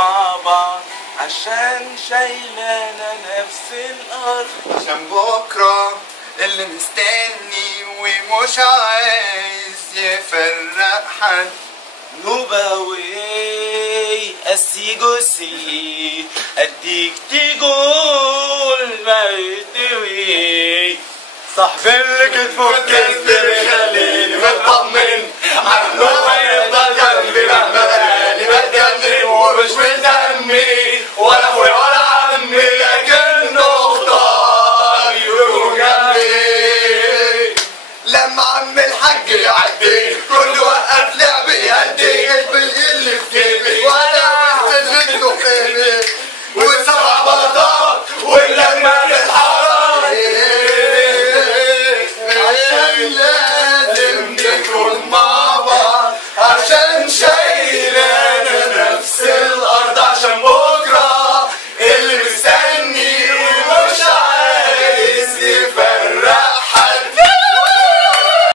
مع بعض عشان شايلانا نفس الأرض. عشان بكرة اللي مستني ومش عايز يفرق حد. نوباوي أسيجوسي أديك تقول ما يتوي صاحبي اللي كتفه بكسر يخليني مطمن.